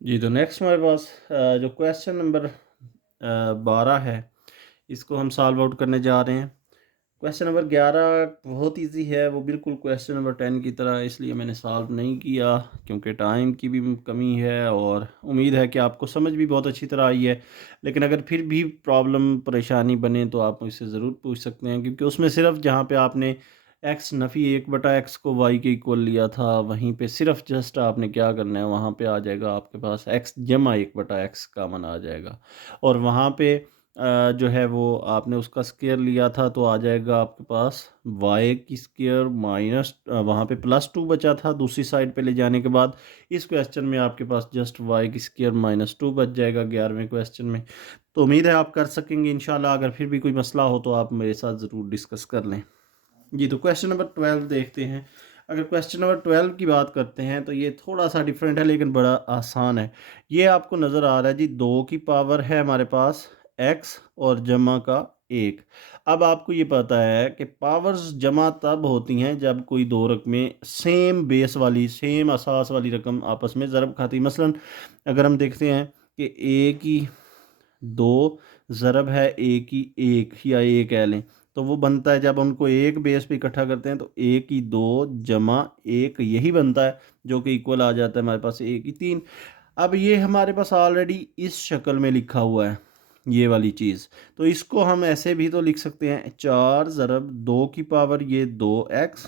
जी, तो नेक्स्ट हमारे पास जो क्वेश्चन नंबर 12 है, इसको हम सॉल्व आउट करने जा रहे हैं। क्वेश्चन नंबर 11 बहुत ईज़ी है, वो बिल्कुल क्वेश्चन नंबर 10 की तरह है, इसलिए मैंने सॉल्व नहीं किया क्योंकि टाइम की भी कमी है और उम्मीद है कि आपको समझ भी बहुत अच्छी तरह आई है। लेकिन अगर फिर भी प्रॉब्लम परेशानी बने तो आप मुझसे ज़रूर पूछ सकते हैं, क्योंकि उसमें सिर्फ़ जहाँ पे आपने एक्स नफ़ी 1/x को वाई के इक्वल लिया था, वहीं पे सिर्फ़ जस्ट आपने क्या करना है, वहाँ पे आ जाएगा आपके पास एक्स जमा 1/x कॉमन आ जाएगा। और वहाँ पे जो है वो आपने उसका स्क्वायर लिया था, तो आ जाएगा आपके पास वाई की स्क्वायर माइनस वहाँ पे +2 बचा था दूसरी साइड पे ले जाने के बाद। इस क्वेश्चन में आपके पास जस्ट वाई की स्क्वायर -2 बच जाएगा 11वें क्वेश्चन में। तो उम्मीद है आप कर सकेंगे इंशाल्लाह। अगर फिर भी कोई मसला हो तो आप मेरे साथ ज़रूर डिस्कस कर लें। जी, तो क्वेश्चन नंबर 12 देखते हैं। अगर क्वेश्चन नंबर 12 की बात करते हैं तो ये थोड़ा-सा डिफरेंट है लेकिन बड़ा आसान है। ये आपको नज़र आ रहा है जी, 2 की पावर है हमारे पास x और जमा का 1। अब आपको ये पता है कि पावर्स जमा तब होती हैं जब कोई 2 रकमें सेम बेस वाली, सेम असास वाली रकम आपस में ज़रब खाती। मसलन अगर हम देखते हैं कि a की 2 ज़रब है a की 1 या a कह लें, तो वो बनता है जब उनको एक बेस पे इकट्ठा करते हैं तो a की 2 जमा 1 यही बनता है, जो कि इक्वल आ जाता है हमारे पास a की 3। अब ये हमारे पास ऑलरेडी इस शक्ल में लिखा हुआ है, ये वाली चीज़। तो इसको हम ऐसे भी तो लिख सकते हैं, 4 ज़रब 2 की पावर ये 2x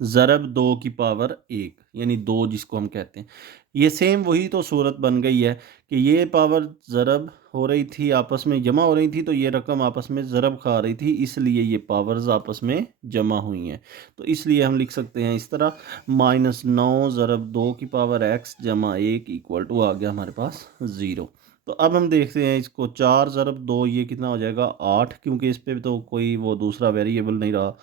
ज़रब 2 की पावर 1 यानी 2 जिसको हम कहते हैं। ये सेम वही तो सूरत बन गई है कि ये पावर ज़रब हो रही थी, आपस में जमा हो रही थी, तो ये रकम आपस में ज़रब खा रही थी, इसलिए ये पावर्स आपस में जमा हुई हैं। तो इसलिए हम लिख सकते हैं इस तरह, -9 ज़रब 2 की पावर x जमा 1 इक्वल टू आ गया हमारे पास 0। तो अब हम देखते हैं इसको, 4 ज़रब 2 ये कितना हो जाएगा 8, क्योंकि इस पे तो कोई वो दूसरा वेरिएबल नहीं रहा।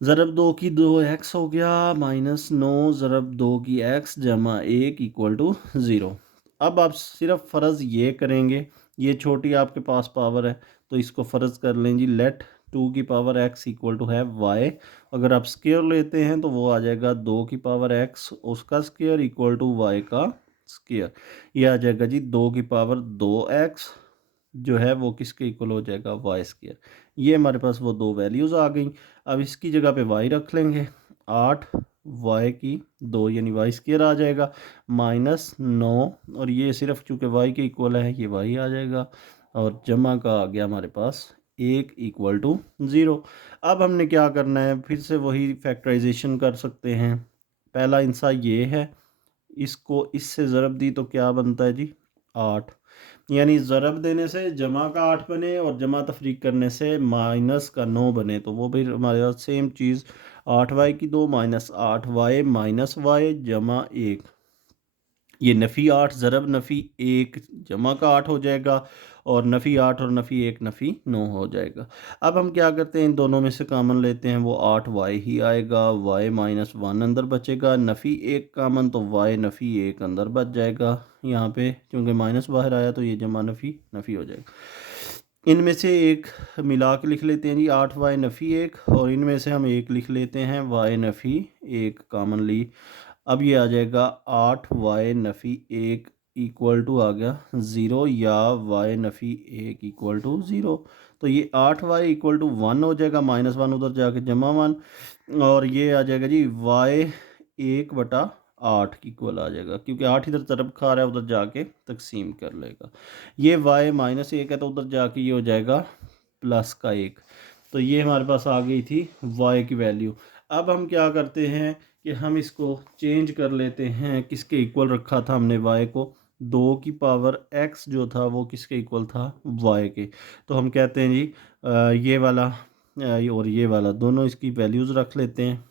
ज़रब 2 की 2x हो गया, -9 ज़रब 2 की x जमा 1 इक्वल टू 0। अब आप सिर्फ फ़र्ज़ ये करेंगे, ये छोटी आपके पास पावर है तो इसको फ़र्ज़ कर लें जी, लेट 2 की पावर x इक्वल टू है y। अगर आप स्क्वायर लेते हैं तो वो आ जाएगा 2 की पावर x उसका स्क्वायर इक्वल टू y का स्क्वायर। ये आ जाएगा जी 2 की पावर 2x जो है वो किसके इक्वल हो जाएगा वाई स्क्वायर। ये हमारे पास वो दो वैल्यूज़ आ गई। अब इसकी जगह पे वाई रख लेंगे, 8 वाई की 2 यानी वाई स्क्वायर आ जाएगा, -9 और ये सिर्फ चूँकि वाई के इक्वल है ये वाई आ जाएगा, और जमा का आ गया हमारे पास 1 इक्वल टू 0। अब हमने क्या करना है, फिर से वही फैक्टराइजेशन कर सकते हैं। पहला इंसा ये है, इसको इससे ज़रब दी तो क्या बनता है जी 8, यानी ज़रब देने से जमा का 8 बने और जमा तफरीक करने से माइनस का 9 बने, तो वो भी हमारे पास सेम चीज़, 8y की 2 -8y माइनस वाई जमा 1। ये नफ़ी 8 ज़रब नफ़ी 1 जमा का 8 हो जाएगा, और नफ़ी 8 और नफ़ी 1 नफ़ी 9 हो जाएगा। अब हम क्या करते हैं, इन दोनों में से कॉमन लेते हैं, वो 8y ही आएगा, y -1 अंदर बचेगा, नफ़ी 1 कॉमन तो y नफ़ी 1 अंदर बच जाएगा। यहाँ पे क्योंकि माइनस बाहर आया तो ये जमा नफ़ी नफ़ी हो जाएगा। इनमें से एक मिला के लिख लेते हैं जी, 8y नफ़ी 1, और इनमें से हम एक लिख लेते हैं y नफ़ी 1 कॉमन ली। अब ये आ जाएगा 8y नफ़ी 1 इक्वल टू आ गया 0, या y नफ़ी 1 इक्वल टू 0। तो ये 8y इक्वल टू 1 हो जाएगा, -1 उधर जाके जमा 1, और ये आ जाएगा जी y 1/8 इक्वल आ जाएगा, क्योंकि 8 इधर तरफ खा रहा है, उधर जाके तकसीम कर लेगा। ये y -1 है तो उधर जाके ये हो जाएगा +1। तो ये हमारे पास आ गई थी y की वैल्यू। अब हम क्या करते हैं कि हम इसको चेंज कर लेते हैं, किसके इक्वल रखा था हमने y को, 2 की पावर x जो था वो किसके इक्वल था y के। तो हम कहते हैं जी ये वाला और ये वाला दोनों इसकी वैल्यूज़ रख लेते हैं।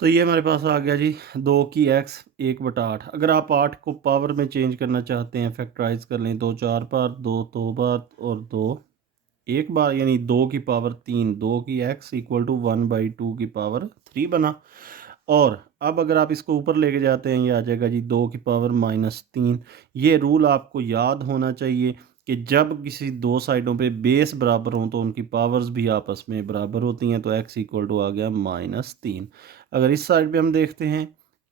तो ये हमारे पास आ गया जी 2 की x 1/8। अगर आप 8 को पावर में चेंज करना चाहते हैं, फैक्टराइज कर लें, 2 4 बार, 2 बार और 2 एक बार, यानी 2 की पावर 3, 2 की x इक्वल टू 1/2 की पावर 3 बना। और अब अगर आप इसको ऊपर लेके जाते हैं, ये आ जाएगा जी 2 की पावर -3। ये रूल आपको याद होना चाहिए कि जब किसी दो साइडों पे बेस बराबर हों तो उनकी पावर्स भी आपस में बराबर होती हैं। तो x इक्वल टू आ गया -3। अगर इस साइड पे हम देखते हैं,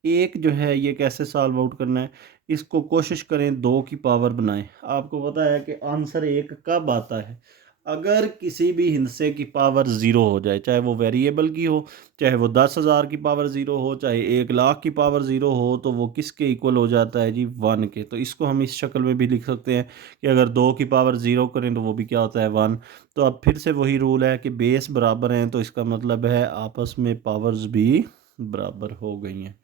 एक जो है ये कैसे सॉल्व आउट करना है, इसको कोशिश करें 2 की पावर बनाएं। आपको पता है कि आंसर 1 कब आता है, अगर किसी भी हिस्से की पावर 0 हो जाए, चाहे वो वेरिएबल की हो, चाहे वो 10,000 की पावर 0 हो, चाहे 1,00,000 की पावर 0 हो, तो वो किसके इक्वल हो जाता है जी, 1 के। तो इसको हम इस शक्ल में भी लिख सकते हैं कि अगर 2 की पावर 0 करें तो वो भी क्या होता है, 1। तो अब फिर से वही रूल है कि बेस बराबर हैं, तो इसका मतलब है आपस में पावर्स भी बराबर हो गई हैं।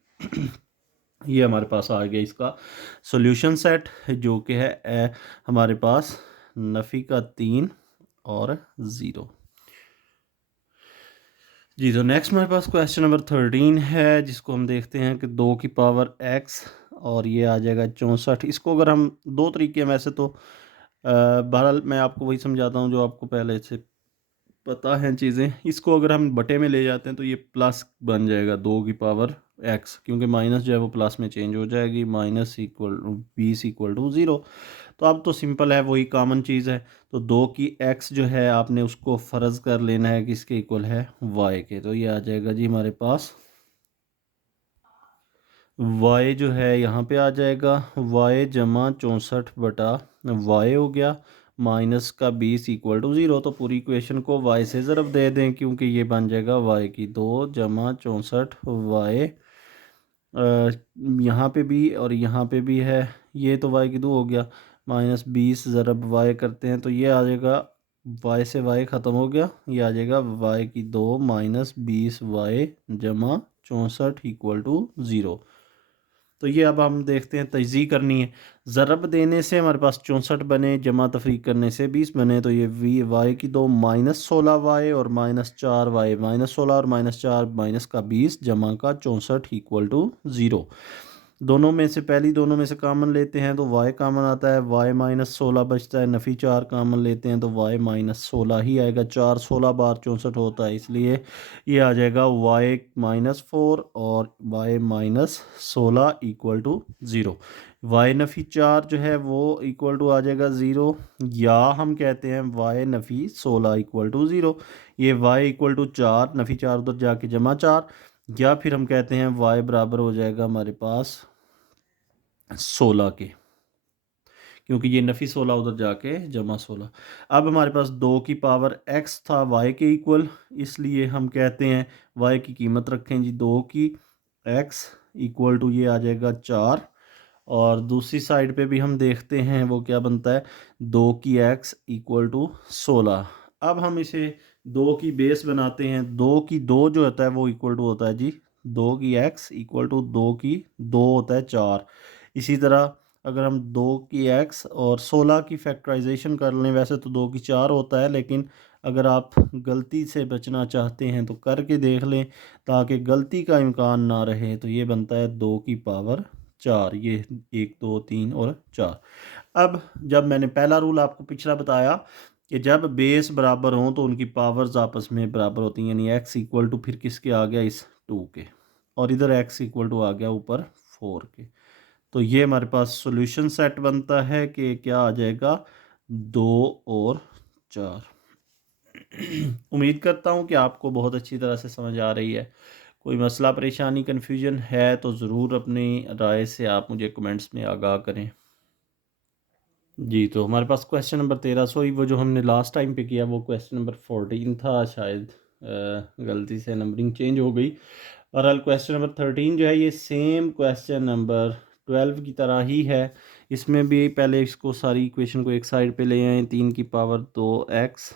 ये हमारे पास आ गया इसका सॉल्यूशन सेट, जो कि है हमारे पास नफ़ी का 3 और 0। जी, तो नेक्स्ट हमारे पास क्वेश्चन नंबर 13 है, जिसको हम देखते हैं कि 2 की पावर x और ये आ जाएगा 64। इसको अगर हम दो तरीके हैं वैसे तो, बहरहाल मैं आपको वही समझाता हूँ जो आपको पहले से पता है चीज़ें। इसको अगर हम बटे में ले जाते हैं तो ये प्लस बन जाएगा 2 की पावर x, क्योंकि माइनस जो है वो प्लस में चेंज हो जाएगी, माइनस इक्वल 20 इक्वल टू 0। तो अब तो सिंपल है, वही कॉमन चीज़ है। तो 2 की x जो है आपने उसको फ़र्ज़ कर लेना है किसके इक्वल है, y के। तो ये आ जाएगा जी हमारे पास y जो है यहाँ पे आ जाएगा y जमा 64 बटा y हो गया, माइनस का 20 इक्वल टू 0। तो पूरी इक्वेशन को y से ज़रब दे दें, क्योंकि ये बन जाएगा y की 2 जमा 64 y, यहाँ पे भी और यहाँ पे भी है, ये तो y की 2 हो गया, माइनस 20 ज़रब y करते हैं तो ये आ जाएगा, y से y ख़त्म हो गया, ये आ जाएगा y की 2 माइनस 20y जमा 64 इक्वल टू 0। तो ये अब हम देखते हैं, तजज़ी करनी है। ज़रब देने से हमारे पास 64 बने, जमा तफरीक करने से 20 बने, तो ये y की 2 माइनस 16y और माइनस 4y, माइनस 16 और माइनस 4 माइनस का 20 जमा का 64 इक्वल टू 0। दोनों में से दोनों में से कामन लेते हैं तो y कामन आता है, y माइनस 16 बचता है, नफ़ी 4 कामन लेते हैं तो y माइनस 16 ही आएगा। 4 16 बार 64 होता है, इसलिए ये आ जाएगा y माइनस 4 और y minus 16 equal to 0। y नफ़ी 4 जो है वो इक्वल टू आ जाएगा 0, या हम कहते हैं y नफ़ी 16 इक्वल टू 0। ये y इक्वल टू 4, नफ़ी 4 उधर जाके जमा 4, या फिर हम कहते हैं y बराबर हो जाएगा हमारे पास 16 के, क्योंकि ये नफ़ी 16 उधर जाके जमा 16। अब हमारे पास 2 की पावर x था y के इक्वल, इसलिए हम कहते हैं y की कीमत रखें जी 2 की x इक्वल टू ये आ जाएगा 4, और दूसरी साइड पे भी हम देखते हैं वो क्या बनता है, 2 की x इक्वल टू 16। अब हम इसे 2 की बेस बनाते हैं, 2 की 2 जो होता है वो इक्वल टू होता है जी 2 की x इक्वल टू 2 की 2 होता है 4। इसी तरह अगर हम 2 की x और 16 की फैक्टराइजेशन कर लें, वैसे तो 2 की 4 होता है, लेकिन अगर आप गलती से बचना चाहते हैं तो करके देख लें ताकि गलती का इम्कान ना रहे। तो ये बनता है 2 की पावर 4, ये 1 2 3 और 4। अब जब मैंने पहला रूल आपको पिछला बताया कि जब बेस बराबर हों तो उनकी पावर्स आपस में बराबर होती हैं, यानी x इक्वल टू फिर किसके आ गया, इस 2 के, और इधर x इक्वल टू आ गया ऊपर 4 के। तो ये हमारे पास सॉल्यूशन सेट बनता है कि क्या आ जाएगा, 2 और 4। उम्मीद करता हूँ कि आपको बहुत अच्छी तरह से समझ आ रही है। कोई मसला परेशानी कन्फ्यूजन है तो ज़रूर अपनी राय से आप मुझे कमेंट्स में आगाह करें। जी, तो हमारे पास क्वेश्चन नंबर 13, सॉरी वो जो हमने लास्ट टाइम पे किया वो क्वेश्चन नंबर 14 था शायद, गलती से नंबरिंग चेंज हो गई। बहरहाल क्वेश्चन नंबर 13 जो है ये सेम क्वेश्चन नंबर 12 की तरह ही है। इसमें भी पहले इसको सारी इक्वेशन को एक साइड पे ले आए, 3 की पावर 2x,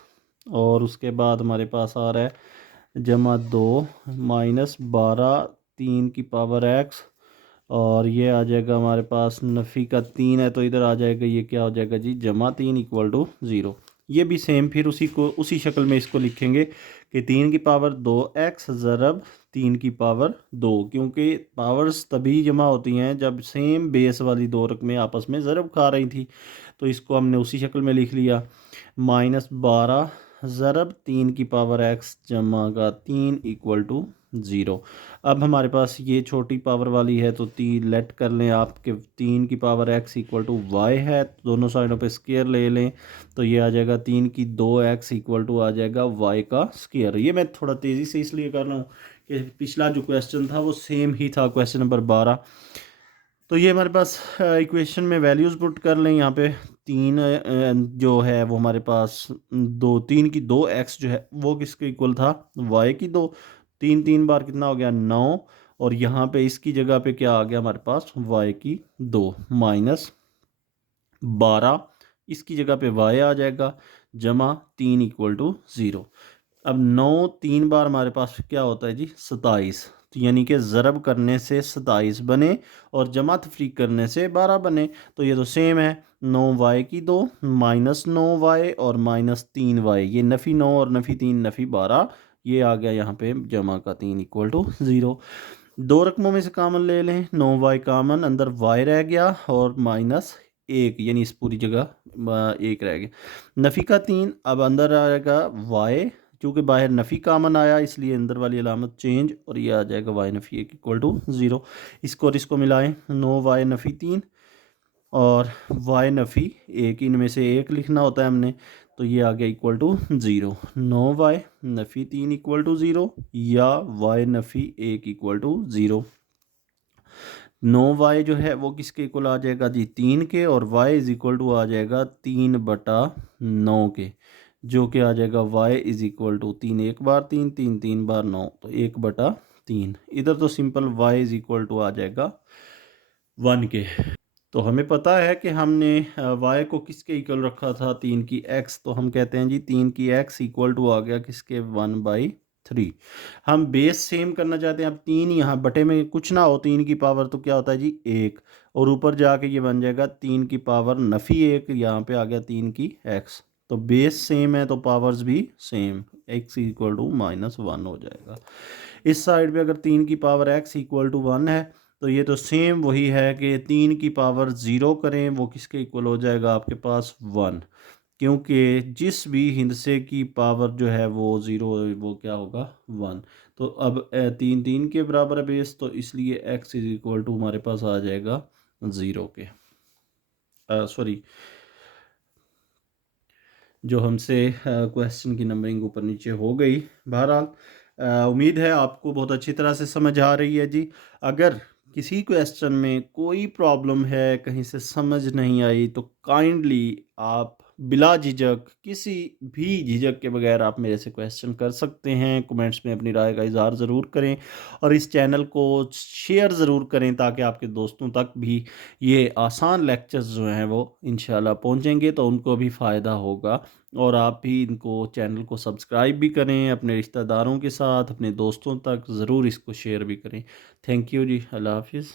और उसके बाद हमारे पास आ रहा है जमा 2 माइनस 12 3 की पावर x, और ये आ जाएगा हमारे पास नफ़ी का 3 है तो इधर आ जाएगा, ये क्या हो जाएगा जी, जमा 3 इक्वल टू 0। ये भी सेम फिर उसी शक्ल में इसको लिखेंगे कि 3 की पावर 2x ज़रब 3 की पावर 2, क्योंकि पावर्स तभी जमा होती हैं जब सेम बेस वाली दो रकमें आपस में ज़रब खा रही थी। तो इसको हमने उसी शक्ल में लिख लिया, माइनस 12 ज़रब 3 की पावर x जमा का 3 इक्वल टू 0। अब हमारे पास ये छोटी पावर वाली है तो 3 लेट कर लें आपके, 3 की power x equal to y है, तो दोनों साइडों पे स्क्वायर ले लें तो ये आ जाएगा 3 की 2x इक्वल टू आ जाएगा y का स्क्वायर। ये मैं थोड़ा तेज़ी से इसलिए कर रहा हूँ कि पिछला जो क्वेश्चन था वो सेम ही था, क्वेश्चन नंबर 12। तो ये हमारे पास इक्वेशन में वैल्यूज़ पुट कर लें। यहाँ पे 3 जो है वो हमारे पास 3 की 2x जो है वो किसके इक्वल था, y की 2। 3 3 बार कितना हो गया, 9। और यहाँ पे इसकी जगह पे क्या आ गया हमारे पास, y की 2 माइनस 12, इसकी जगह पे y आ जाएगा, जमा 3 इक्वल टू 0। अब 9 3 बार हमारे पास क्या होता है जी, 27। तो यानी कि ज़रब करने से 27 बने और जमा तफरीक करने से 12 बने। तो ये तो सेम है, 9y की 2 माइनस 9y और माइनस 3y, ये नफ़ी 9 और नफ़ी 3 नफ़ी 12, ये आ गया यहाँ पे जमा का 3 इक्वल टू 0। दो रकमों में से कामन ले लें, 9y कामन, अंदर y रह गया और माइनस 1, यानी इस पूरी जगह 1 रह गया। नफ़ी का 3, अब अंदर आएगा y, क्योंकि बाहर नफ़ी कामन आया इसलिए अंदर वाली अलामत चेंज, और ये आ जाएगा y नफ़ी 1 इक्वल टू 0। इसको और इसको मिलाएं, 9y नफ़ी 3 और y नफ़ी 1, इनमें से एक लिखना होता है हमने, तो ये आ गया इक्वल टू 0। 9y नफ़ी 3 इक्वल टू 0 या y नफ़ी 1 इक्वल टू 0। 9y जो है वो किसके इक्वल आ जाएगा जी, 3 के, और y इज़ इक्वल टू आ जाएगा 3/9 के, जो कि आ जाएगा y इज़ इक्वल टू 3 एक बार 3, 3 3 बार 9, तो 1/3। इधर तो simple y is equal to आ जाएगा 1 के। तो हमें पता है कि हमने y को किसके इक्वल रखा था, 3 की x, तो हम कहते हैं जी 3 की x इक्वल टू आ गया किसके, 1/3। हम बेस सेम करना चाहते हैं। अब 3 यहाँ बटे में कुछ ना हो, 3 की पावर तो क्या होता है जी 1, और ऊपर जाके ये बन जाएगा 3 की पावर नफ़ी 1, यहाँ पे आ गया 3 की x। तो बेस सेम है तो पावर्स भी सेम, x इक्वल टू -1 हो जाएगा। इस साइड पे अगर 3 की पावर x इक्वल टू 1 है, तो ये तो सेम वही है कि 3 की पावर 0 करें, वो किसके इक्वल हो जाएगा आपके पास 1, क्योंकि जिस भी हिंदसे की पावर जो है वो 0, वो क्या होगा 1। तो अब 3 3 के बराबर है बेस, तो इसलिए x इज इक्वल टू हमारे पास आ जाएगा 0 के। सॉरी, जो हमसे क्वेश्चन की नंबरिंग ऊपर नीचे हो गई। बहरहाल उम्मीद है आपको बहुत अच्छी तरह से समझ आ रही है जी। अगर किसी क्वेश्चन में कोई प्रॉब्लम है, कहीं से समझ नहीं आई, तो काइंडली आप बिला झिझक, किसी भी झिझक के बगैर आप मेरे से क्वेश्चन कर सकते हैं। कमेंट्स में अपनी राय का इज़हार ज़रूर करें और इस चैनल को शेयर ज़रूर करें ताकि आपके दोस्तों तक भी ये आसान लेक्चर्स जो हैं वो इंशाल्लाह पहुंचेंगे, तो उनको भी फ़ायदा होगा। और आप भी इनको, चैनल को सब्सक्राइब भी करें, अपने रिश्तेदारों के साथ, अपने दोस्तों तक ज़रूर इसको शेयर भी करें। थैंक यू जी, अल्लाह हाफिज़।